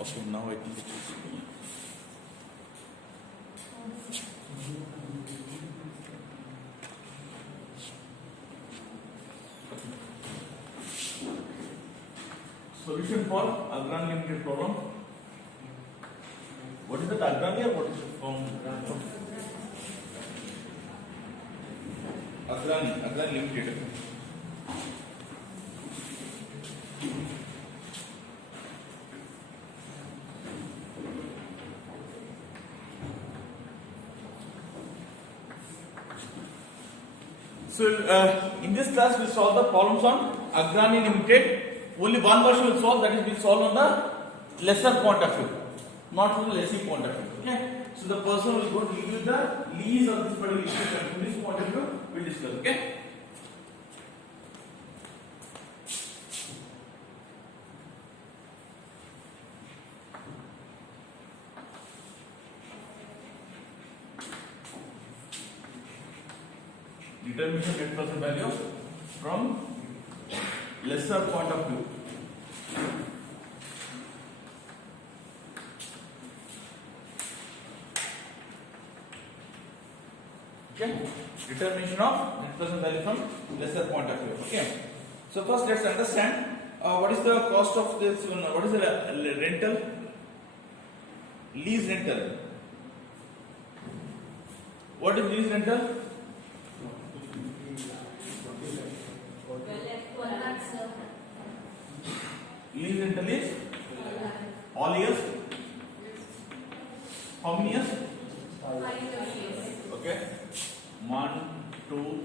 Okay, now I think it is. Solution for Agrani limited problem. What is the Agrani or what is it from? Agrani limited. So in this class we solve the problems on Agrani limited. Only one version will solve, that is we solve on the lesser point of view, not from the lessee point of view. Okay. So the person will go to give you the lease of this particular issue from this point of view we will discuss. Okay. Determination net present value from lesser point of view. Okay, determination of net present value from lesser point of view. Okay, so first let's understand what is the cost of this. What is the rental? Lease rental. What is lease rental? Lease rental is all years. How many years? 5 years. Okay. 1, 2,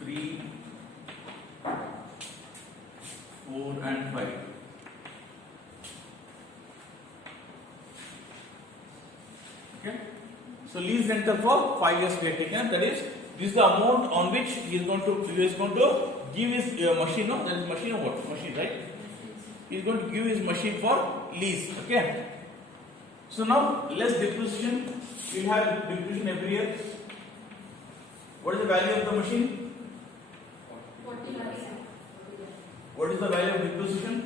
3, 4, and 5. Okay. So lease rental for 5 years we have taken. That is, this is the amount on which he is going to give his machine. No, that is machine or what? Machine, right? He is going to give his machine for lease. Okay. So now less depreciation. We will have depreciation every year. What is the value of the machine? 40 lakhs. What is the value of depreciation?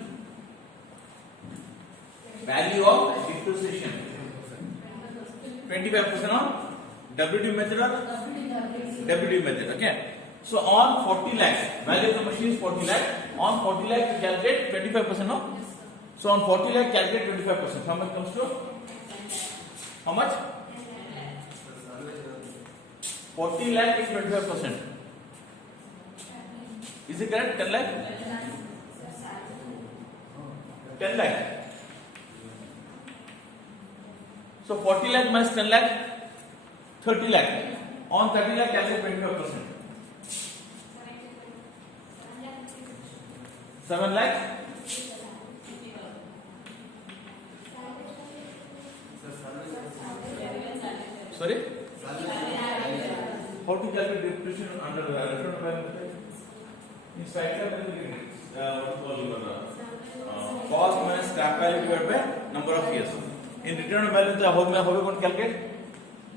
Value of depreciation. 25% on WD method or WD method. Okay. So on 40 lakhs, value of the machine is 40 lakh. On 40 lakh, calculate 25%. No. So on 40 lakh, calculate 25%. How much comes to? How much? 40 lakh is 25%. Is it correct? 10 lakh? 10 lakh. So 40 lakh minus 10 lakh, 30 lakh. On 30 lakh, calculate 25%. 7 lakh. Sorry? How to calculate depreciation under the return method? In side what is called cost minus scrap value divided by number of years. In return value, how we going to calculate?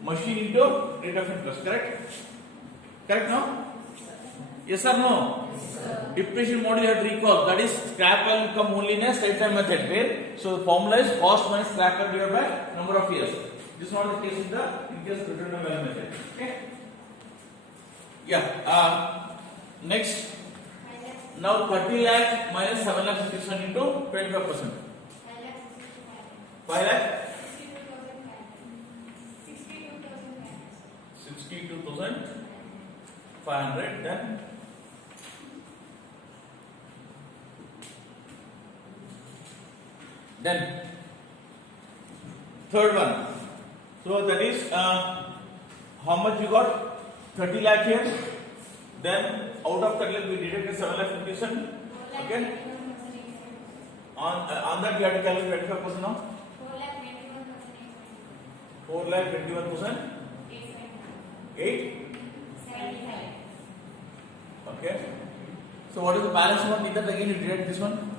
Machine into rate of interest. Correct? Correct now? Yes or no? Yes, Depreciation model you have to recall. That is scrap value come only in a straight line method. Where so the formula is cost minus scrap value divided by number of years. This is not the case in case return value method. Okay. Yeah. Next. Now 30 lakh minus 7 lakh 600 into 25%. 5 lakh. 62,500. Then third one. So that is how much you got? 30 lakh here. Then out of 30 lakh we deducted 7 lakh 57. Okay. On that you have to calculate 25% now. 4 lakh 21%. 8. Okay. So what is the balance amount? In that again you deduct this one.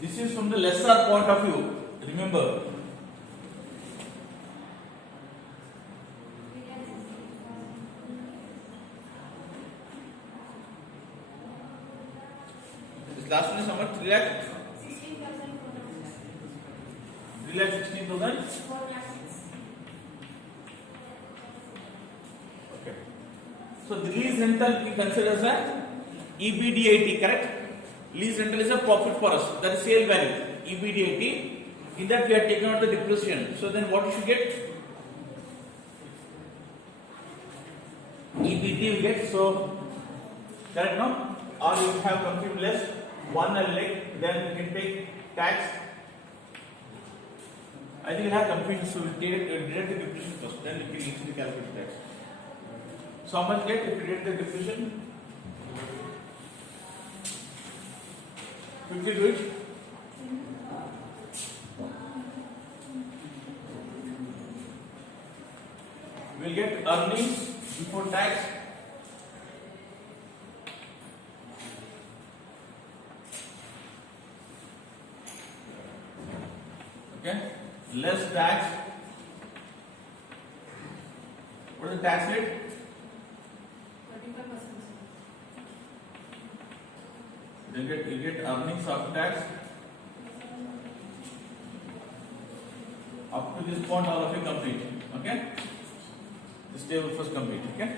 This is from the lesser point of view. Remember. last one is how much? 3 lakh? 16,000. 3 lakh 16,000? 4 lakhs. Okay. So the lease rental we consider as a EBDIT, correct? Lease rental is a profit for us. That is sale value. EBDIT. In that we are taking out the depreciation. So then what you should get? EBT you get. So correct now? Or you have compute less 1 and like then you can take tax. I think you have confusion, so we deduct the depreciation first, then you can easily calculate tax. So how much get if you deduct the depreciation? 50 to which? We'll get earnings before tax. Okay, less tax. What is the tax rate? 35%. You get earnings after tax. Up to this point, all of you complete. Okay, this table first complete. Okay.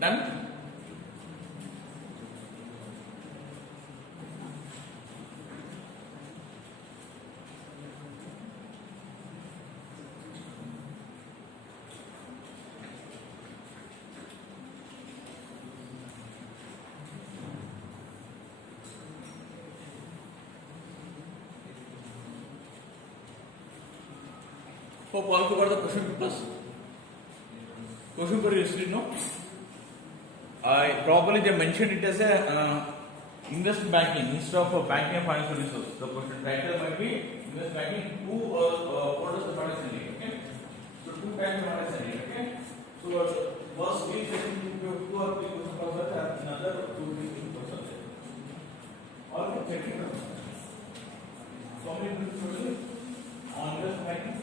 Done? Hope all of you got the question papers. Question paper you still know? Probably they mentioned it as a investment banking instead of banking and financial resources. The question title might be investment banking. What does the fund is in? Okay. So 2 times the fund is in. Okay. So first we say 2 or 3 questions per subject, another 2 questions per subject. All of you check it out. So many questions on investment banking.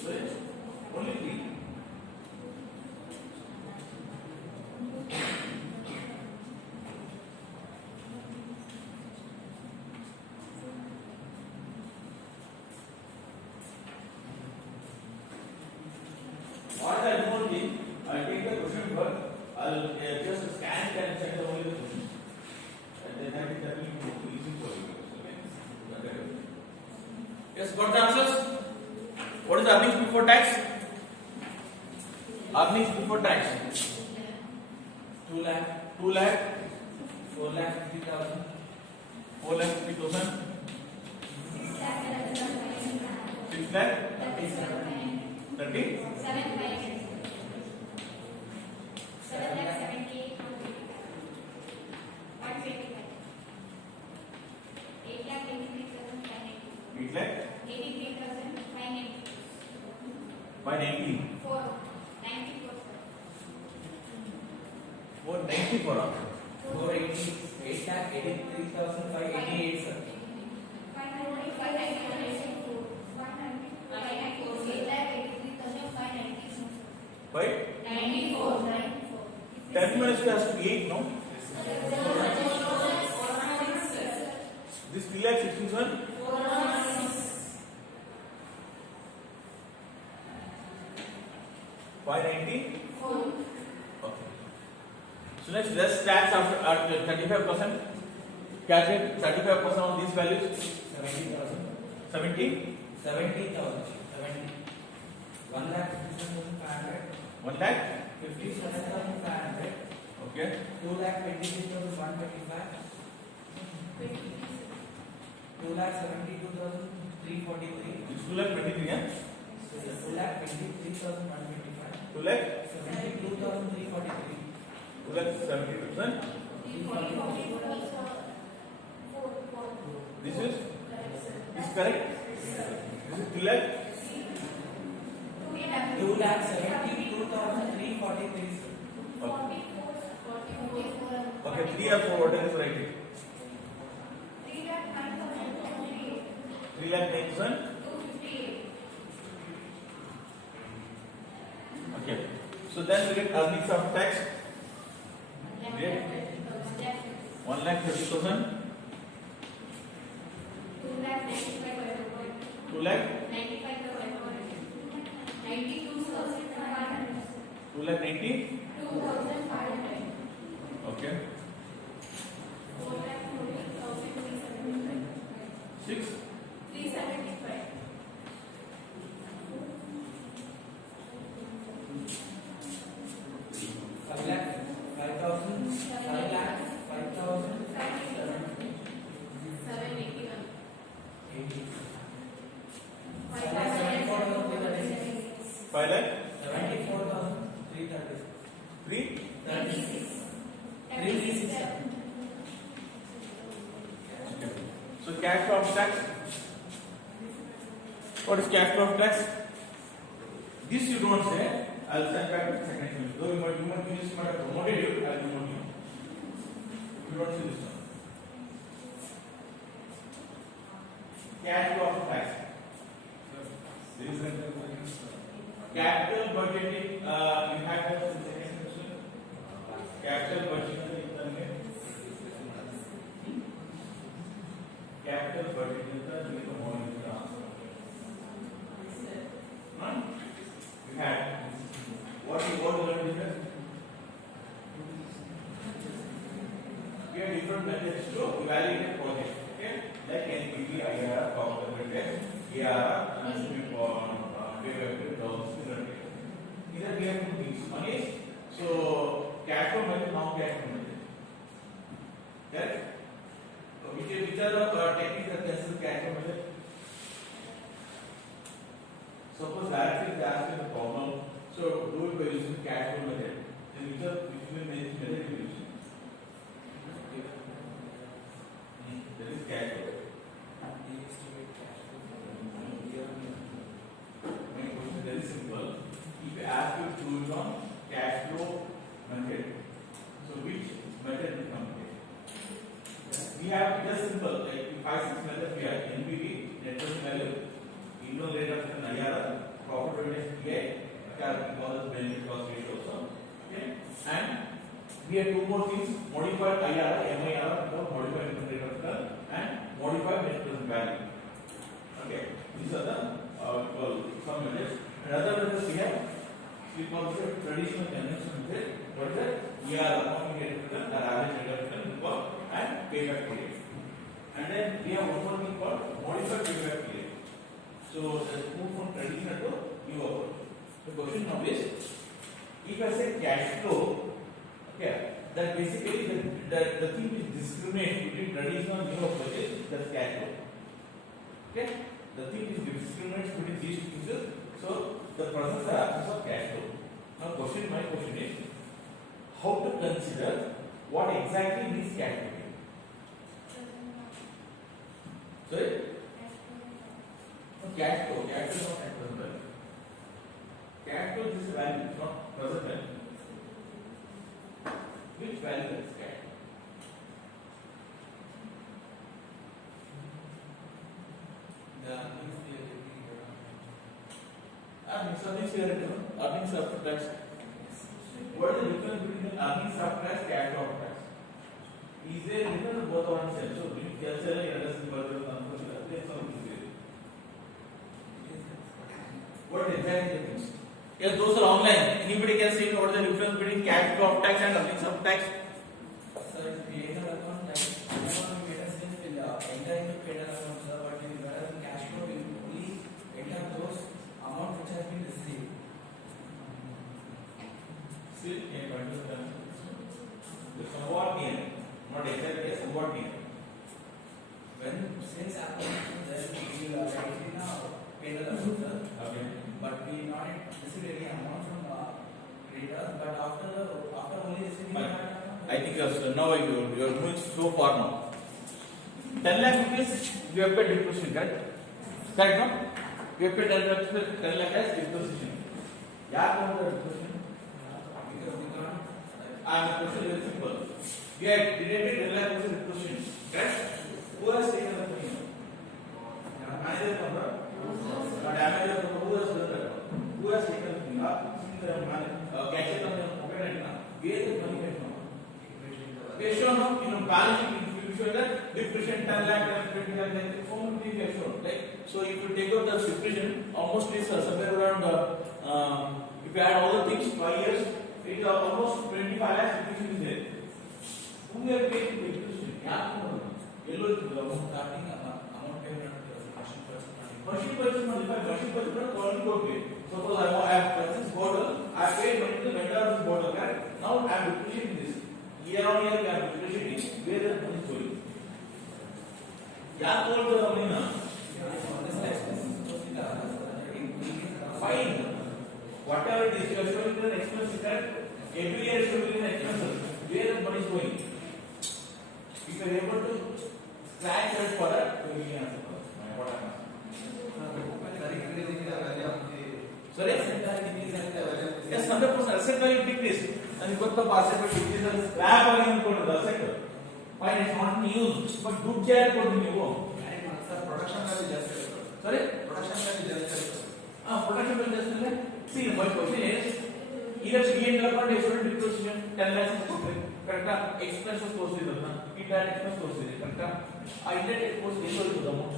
So only 3. What I do is I take the question first. I'll just scan it and send only the question. And then that will be easy for you. Okay. Yes, got the answers? What is the earnings before tax? Earnings before tax. 2 lakh, 4 lakh 50,000, 4 lakh 50,000, 6 lakh 30. 7 lakhs 78. 490 for us. 8,83,588, sir. 5. 94. 10 minus has to be 8, no? This 3,61,000. 590. Okay. So next, let's tax after at 35%. Calculate 35% on these values. 70,000. 70. 70,000. 70. 1,57,500. 1 lakh. 57,500. Okay. 2,26,125. 2,72,343. This 2 lakh 23, yeah? 2,23,125. 2 lakh 72,343. 2 lakh 70%. This is correct. This is 2 lakh. 2,72,343. Okay. Okay, 3 or 4, what is right? 3 lakh 9,000. Okay. So then we get earnings after tax. Get 1 lakh 30,000. 2 lakh 2 lakh 90. Okay. 6. 5 lakh 3. 36. Okay. So cash flow after tax. What is cash flow after tax? This you don't say. I'll send back to the second section. Though you might use might have promoted you, I'll promote you. You don't see this one. Cash flow after tax. Capital budgeting you have in the second section. Capital budgeting is the name. Capital budgeting is the more you had what you learned is that we have different methods to evaluate a project. Okay, like NPV, IRR, profitability, ARR, and either we have two things. One is so cash flow method, now cash flow method. Correct? Which are the techniques that consider cash flow method? Suppose directly they ask you the problem, so do it by using cash flow method. Then which method you use? That is cash flow. My question is very simple. If I ask you to do it on cash flow method, so which method will come here? We have just simple like 5-6 methods. We have NPV, net present value, internal rate of return IRR, profitability PI, we call this benefit cost ratio also. Okay, and we have two more things: modified IRR, MIRR, modified internal rate of return, and modified net present value. Okay, these are the some methods. Another method we have. We call it traditional conventional method. What is that? We are accounting rate of return, or average rate of return, and payback period. And then we have one more thing called modified payback period. So let's move from traditional to new approach. The question now is, if I say cash flow, okay, that basically the thing which discriminates between traditional and new approaches, that's cash flow. Okay, the thing which discriminates between these two things is, so the presence or absence of cash flow. Now, my question is, how to consider what exactly means cash flow? Sorry? No, cash flow is not at present value. Cash flow is this value, it's not present value. value is cash? The earnings we are getting Earnings here written, earnings after tax. What is the difference between earnings after tax, cash after tax? Is there a difference both are on sale? So we can say like understand further there's something there. What is exactly the difference? Yes, those are online. Anybody can see what the difference between cash after tax and earnings after tax? sir, it's created account like whenever we get a sales will enter into paid account, sir, but in whereas in cash flow we only enter those amount which has been received. Still, can you understand? Somewhat near, not exactly, somewhat near. When sales happen, then we will write in a paid account, sir. Okay. But we not received any amount from creditors, but after only receiving Fine. that I think now you are moving so far now. 10 lakh rupees you have paid depreciation, correct? Correct, no? You have paid 10 lakh as depreciation. Yeah, what is the depreciation? because we can't I am question very simple. We have deducted 10 lakh rupees depreciation, correct? Who has taken the money? Manager number. Damager number. Who has done that? Who has taken the money? Cashier number. Pocket item. Where is the money? We shown in a balance sheet, we show that depreciation 10 lakh, 20 lakh, so many things we have shown. Like, so if you take out the depreciation, almost is somewhere around, if you add all the things, 5 years, it is almost 25 lakhs depreciation is there. Who we have paid depreciation? Yellow is the starting amount payment to the machine person. machine purchase, machine purchase, only got paid. Suppose I have purchased this bottle, I paid money to the vendor of this bottle, correct? Now I am depreciating this. Year on year we are depreciating. Where the money is going? Yeah, told the money now. Fine. Whatever it is, you are showing the expense, correct? Every year showing the expenses. Where the money is going? If you are able to track that for that, you will answer. What I am sorry? Yes, 100%. Asset value decrease. And you got the asset value decrease and scrap again for the asset. Fine, it's not in use, but good care for the new. Sir, production value just Sorry? production value just Production will just see, my question is, either P&L account is showing depreciation 10 lakhs is correct? Expense was posted, indirect expense posted, correct? Indirect expense is also the amount.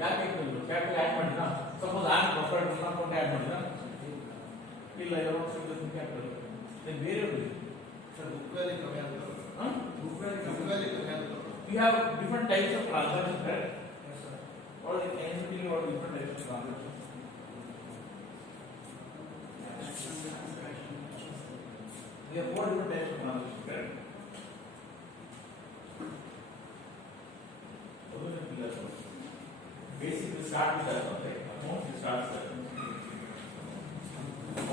ಯಾಕೆ capital add ಮಾಡಿದ್ರಾ suppose on property account add ಮಾಡಿದ್ರಾ ಇಲ್ಲ around ಸಿಗ್ತದೆ capital then ಬೇರೆ you have different types of transactions, correct? Or the entity or different types of transactions. We have 4 different types of transactions, correct? Basic we start with that one, right? Amount we start with that.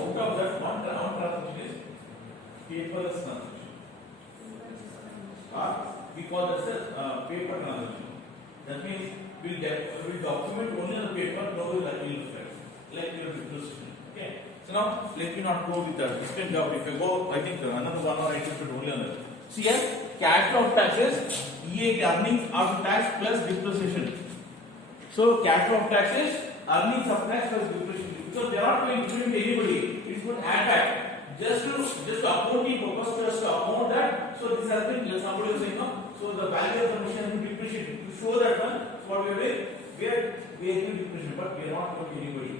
Out of that one transaction is paperless transaction. We call that as paper transaction. That means we'll document only on the paper, no will look at like your depreciation. Okay. So now let me not go with that. Explain job. If I go, I think another 1 hour I should only on that. See here, cash flow of taxes, EA earnings after tax plus depreciation. So cash flow of taxes, earnings of tax plus depreciation. Because they are not going to implement anybody. It's going to add back. Just accounting purpose, just to account that. So this has been somebody was saying no. So the value of the machine has been depreciated. To show that one, so what we are doing, we are doing depreciation, but we are not going to anybody.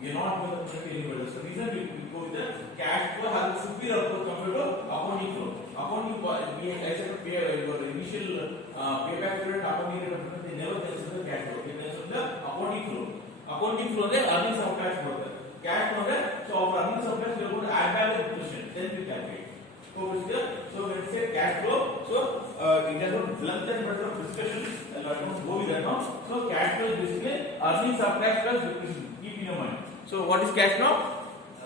We are not going to anybody. So reason we go with the cash flow has a superior approach compared to accounting flow. Accounting, we I said pay your initial payback period, accounting rate, they never consider the cash flow. They consider the accounting flow. Accounting flow there, earnings of cash flow there. Cash flow there, so our earnings of cash we are going to add back the depreciation, then we calculate. So when we say cash flow, so it has got length and breadth of discussion, and I don't go with that now. So cash flow is basically earnings of cash plus depreciation. Keep in your mind. So what is cash flow?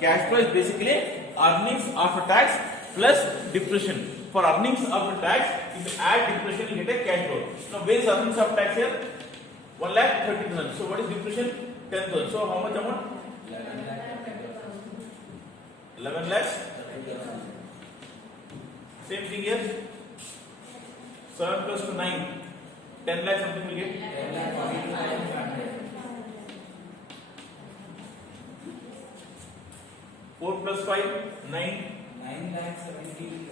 Cash flow is basically earnings after tax plus depreciation. For earnings after tax, if you add depreciation, you get a cash flow. Now where is earnings after tax here? 1,30,000. So what is depreciation? 10,000. So how much amount? 11 lakhs Same thing here. 7 plus 2 9. 10 lakh something will get. 4 plus 5 9. 9 lakh 70.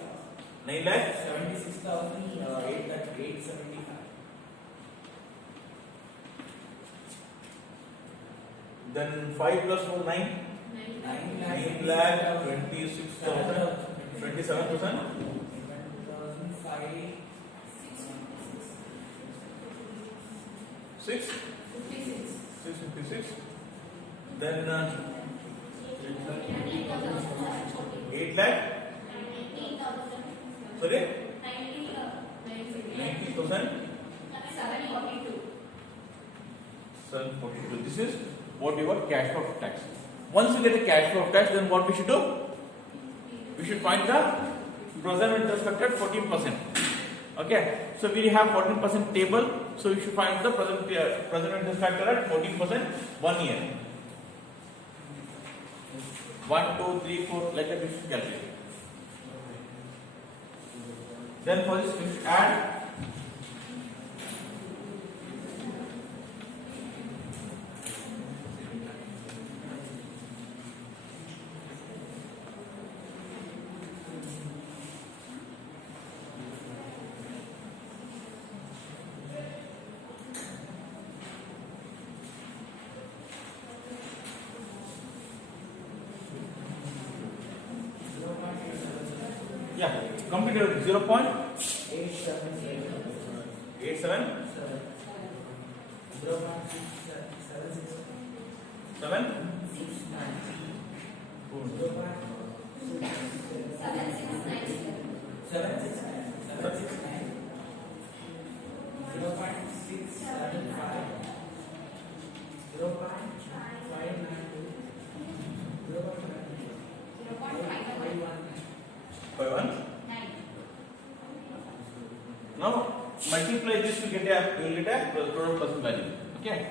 9 lakh. 76,875. Then 5 plus 4 9. 9 lakh 26,000. 27,000. 6. 656. Then 8 lakh. Sorry. 90,000. 742. This is what your cash flow of tax. Once you get the cash flow of tax, then what we should do? We should find the present interest factor 14%. Okay. So we have 14% table. So we should find the present interest factor at 14% 1 year. 1, 2, 3, 4 like that we should calculate. Then for this we should add computer 0.87 7 by 1. Now multiply this to get a total percent value. Okay.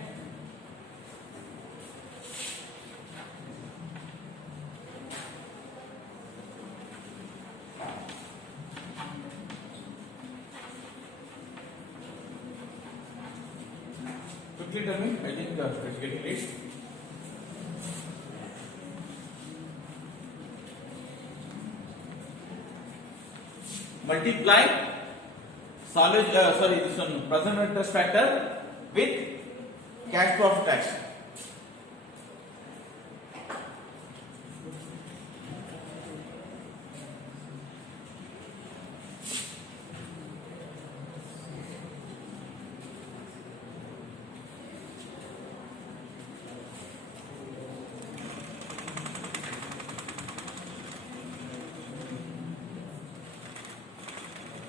Quickly tell me. I think it's getting late. Multiply this one present interest factor with cash flow of tax.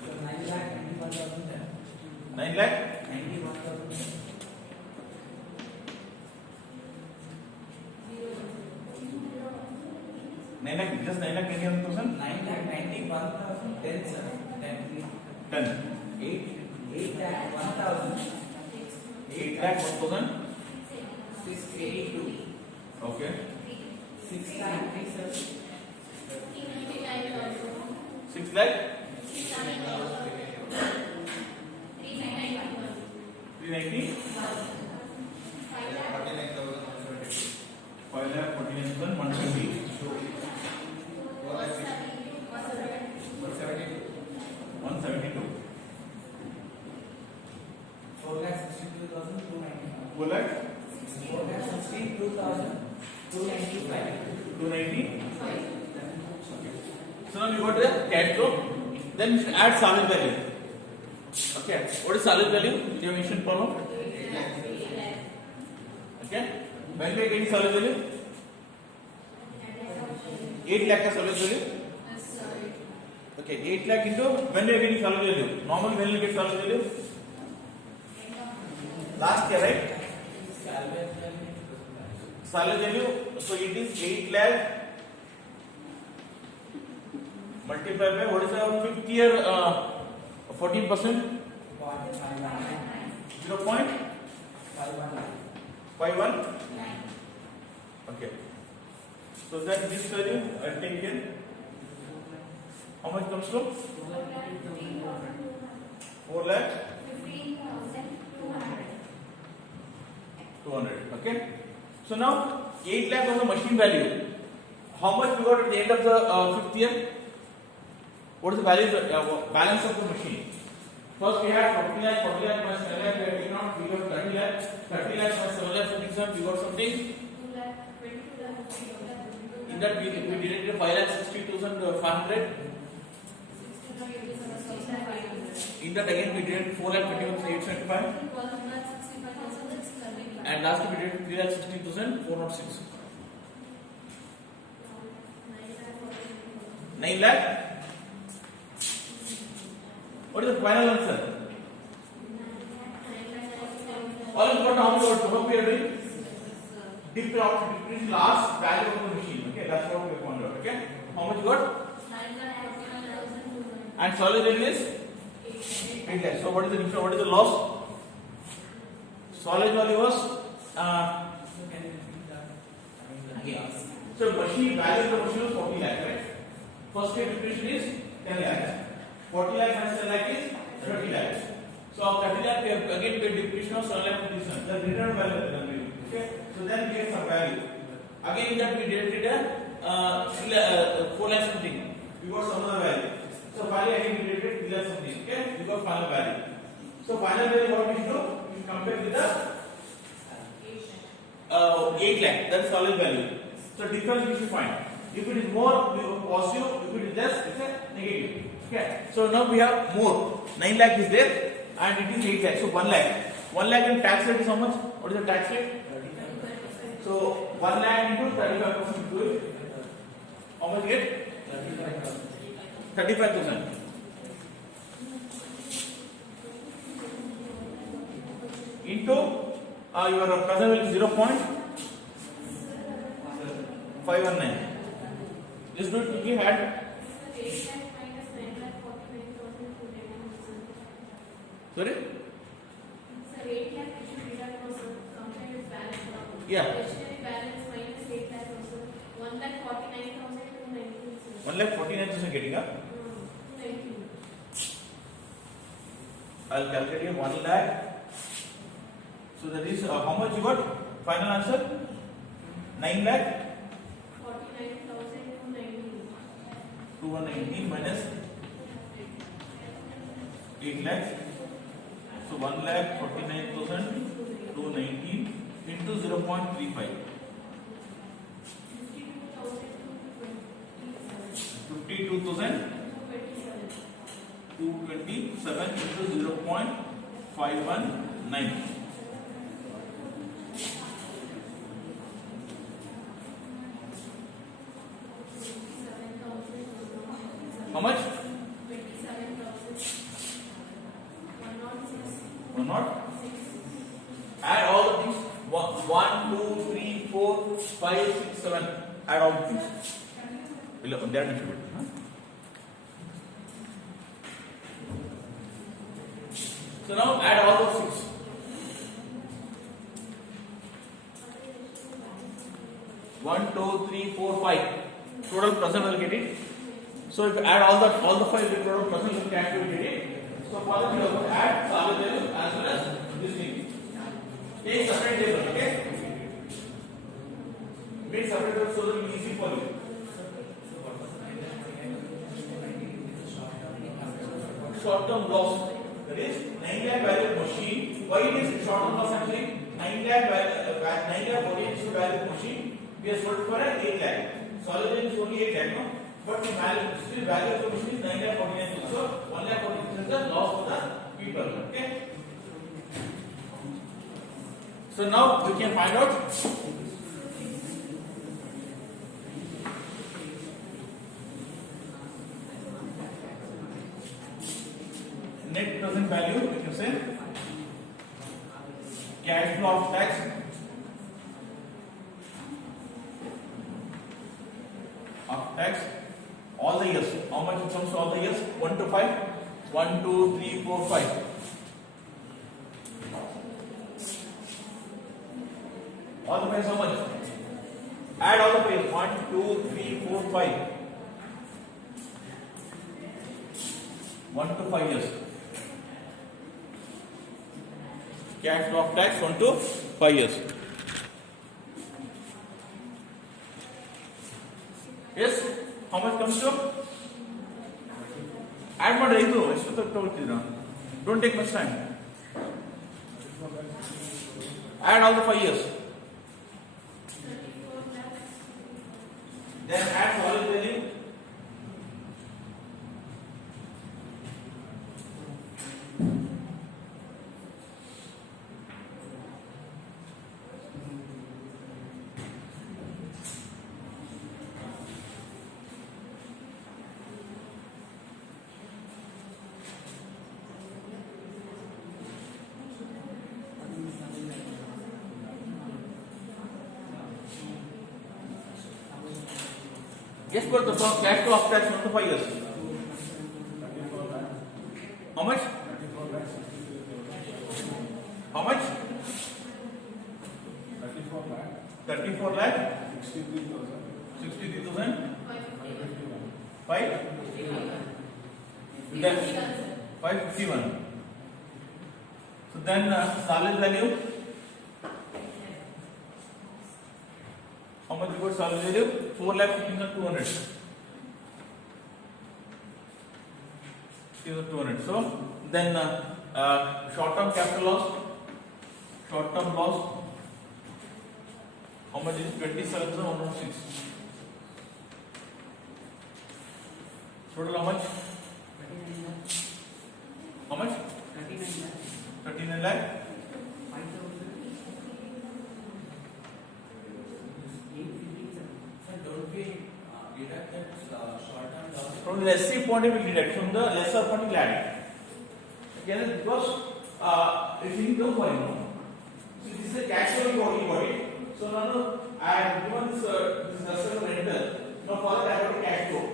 So 9,91,010. 9 lakh 91,000. just 9 lakh 91,000 9,91,010, sir. 10 8 lakh 1,000. 8 lakh 1,000 682. okay 6 lakh 6 lakh 390 5 lakh 49,120 172 4 lakh 62,295. 4 lakh 4 lakh 62,295. 290 so now we got the cash flow then we should add salary value okay what is salary value you have mentioned for okay when we are getting salary value 8 lakh का salary value okay 8 lakh into when we are getting salary value normally when we get salary value last year right salary value so it is 8 lakh multiplied by what is the fifth year 14% 0.51 okay so that this value I take here How much comes to? 4 lakh 200. Okay. So now 8 lakh was the machine value. How much we got at the end of the fifth year? What is the value balance of the machine? First we had 40 lakh minus 10 lakh. We had taken out. We got 30 lakh. 30 lakh minus 7 lakh 57. We got something. In that we deducted 5 lakh 60,500. In that again we did 4 lakh 21,875. And last we did 3 lakh 16,406. 9 lakh. What is the final answer? All important how much what we are doing? Decrease last value of the machine. Okay, that's what we found out. Okay, how much you got? And solid value is 8 lakh. So what is the difference? What is the loss? Solid value was again. So machine value of the machine was 40 lakh, right? First year depreciation is 10 lakh. 40 lakh minus 10 lakh is 30 lakh. So 30 lakh we have again paid depreciation of 7 lakh 57. The return value of the value. Okay. So then we get some value. Again in that we deducted 4 lakh something. We got some other value. So finally again we deducted 3 lakh something. Okay. We got final value. So final value what we should do? We should compare with the 8 lakh. That's solid value. So difference we should find. If it is more, we go positive. If it is less, it's a negative. Okay. So now we have more. 9 lakh is there, and it is 8 lakh. So 1 lakh. 1 lakh in tax rate is how much? What is the tax rate? 35%. So 1 lakh into 35% into it. How much you get? 35,000. Into your present value 0.519. Let's do it quickly. Had sorry? Yeah. 1,49,000 getting up. I'll calculate here 1 lakh. So that is how much you got? Final answer? 9 lakh. 219 minus 8 lakhs. So 1,49,219 into 0.35. 52,227 into 0.519. How much? 106. Add all the things. 1, 2, 3, 4, 5, 6, 7. Add all the things. That should be. So now add all those 6. 1, 2, 3, 4, 5. Total present will get it. So if you add all the 5, the total present will get it. So for that we have to add solid value as well as this thing. Take separate table, okay? Make separate table so that it will be easy for you. Short-term loss. That is 9 lakh value of machine. Why it is short-term loss actually? 9 lakh value is the value of machine. We are sold for 8 lakh. Solid value is only 8 lakh, no? But the value of the machine is 9 lakh 49. So 1 lakh 49 is the loss for the people. Okay. So now we can find out net present value. We can say cash flow of tax. All the years. How much it comes to all the years? 1 to 5. 1, 2, 3, 4, 5. All the pairs how much? Add all the pairs. 1, 2, 3, 4, 5. 1 to 5 years. Cash flow of tax 1 to 5 years. Yes? How much comes to? Add ಮಾಡಿ ಇದು ಎಷ್ಟು ತಗೊಳ್ತಿದ್ದೀರಾ? Don't take much time. Add all the 5 years. 34 lakhs. Then add solid value. Guess what the cash flow of tax 1 to 5 years? How much? How much? 34 lakh? 63,000? 5? Then 551. So then solid value? How much you got solid value? 4,15,200. 200. So then short-term capital loss. Short-term loss. How much is 27,106? Total how much? How much? 39 lakh. Sir, don't we deduct that short-term loss? From the lessee point we will deduct. From the lesser point we will add it. Okay, because it is no point. So this is a cash flow you already got it. So now I have given this lesser rental. Now for that I got a cash flow.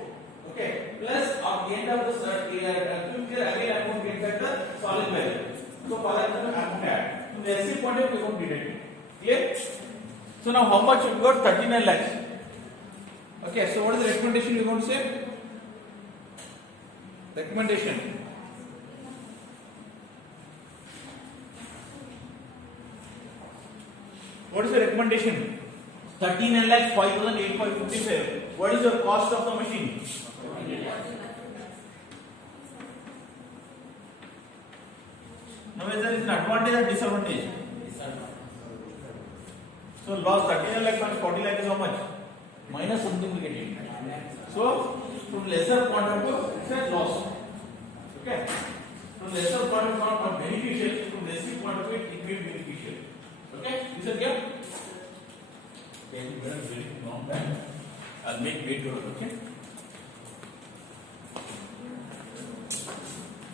Okay. Plus at the end of the year again I am going to get the solid value. So for that I am going to add. From the lessee point we are going to deduct it. Clear? So now how much you got? 39 lakhs. Okay. So what is the recommendation you are going to say? Recommendation. What is the recommendation? 39 lakh 5,855. What is the cost of the machine? Now whether it is an advantage or disadvantage? So loss 39 lakh minus 40 lakh is how much? Minus something we get it. So from lesser point of view, it's a loss. Okay. From lesser point of view, not beneficial. From lesser point of view, it will be beneficial. Okay. Is it clear? Okay. Very long time. I'll make wait for it. Okay.